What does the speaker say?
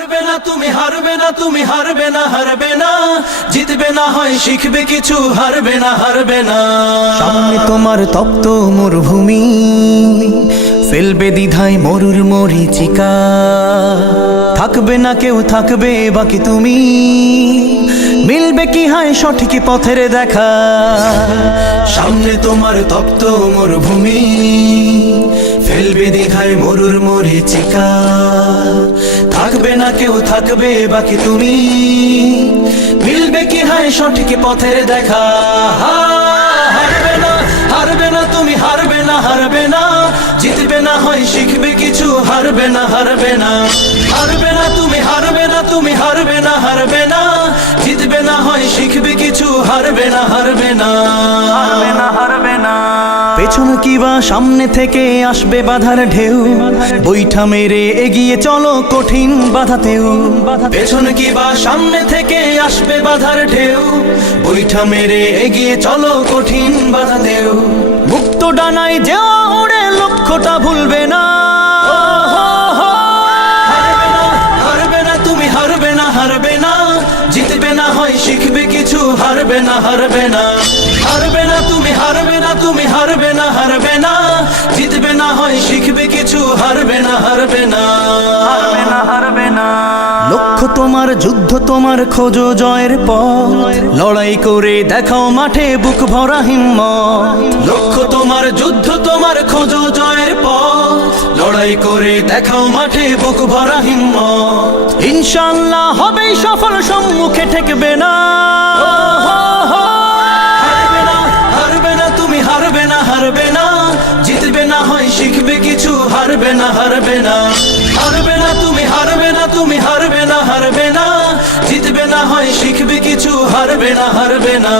হারবে না তুমি হারবে না তুমি হারবে না হারবে না। জিতবে না হয় শিখবে কিছু হারবে না হারবে না। সামনে তোমার তপ্ত মরুভূমি ফেলবে দ্বিধায় মরুর মরিচিকা। থাকবে না কেউ থাকবে বাকি তুমি। মিলবে কি হয় সঠিক পথের দেখা। সামনে তোমার তপ্ত মরুভূমি ফেলবে দীঘায় মরুর মরিচিকা। কেউ থাকবে বাকি তুমি। মিলবে কি হয় সঠিক পথের দেখা? হারবে না হারবে না, তুমি হারবে না হারবে না। জিতবে না হয় শিখবে কিছু, হারবে না হারবে না। হারবে না তুমি, হারবে না, তুমি হারবে না হারবে না। জিতবে না হয় শিখবে কিছু হারবে না হারবে না হারবে না। হারবে না পেছন কিবা সামনে থেকে আসবে বাধার ঢেউ। বৈঠা মেরে এগিয়ে চলো কঠিন বাধাতেও। পেছন কি বা সামনে থেকে আসবে বাধার ঢেউ। বৈঠা মেরে এগিয়ে চলো কঠিন বাধা দেও মুক্ত ডানায় যা ওড়ে লক্ষ্যটা ভুলবে না। হারবে না হারবে না, তুমি হারবে না হারবে না। জিতবে না হয়, শিখবে কিছু, হারবে না হারবে না। হারবে না, তুমি হারবে না তোমার যুদ্ধ, তোমার খোঁজো, জয়ের পথ। লড়াই করে দেখাও মাঠে বুক ভরা হিম্মত। লক্ষ্য তোমার যুদ্ধ, তোমার খোঁজো, জয়ের পথ। লড়াই করে দেখাও মাঠে বুক ভরা হিম্মত। ইনশাল্লাহ হবেই সফল, সম্মুখে ঠেকবে না। হারবে না হারবে না জিতবে না হয়, শিখবে কিছু, হারবে না হারবে না। হারবে না হারবে না।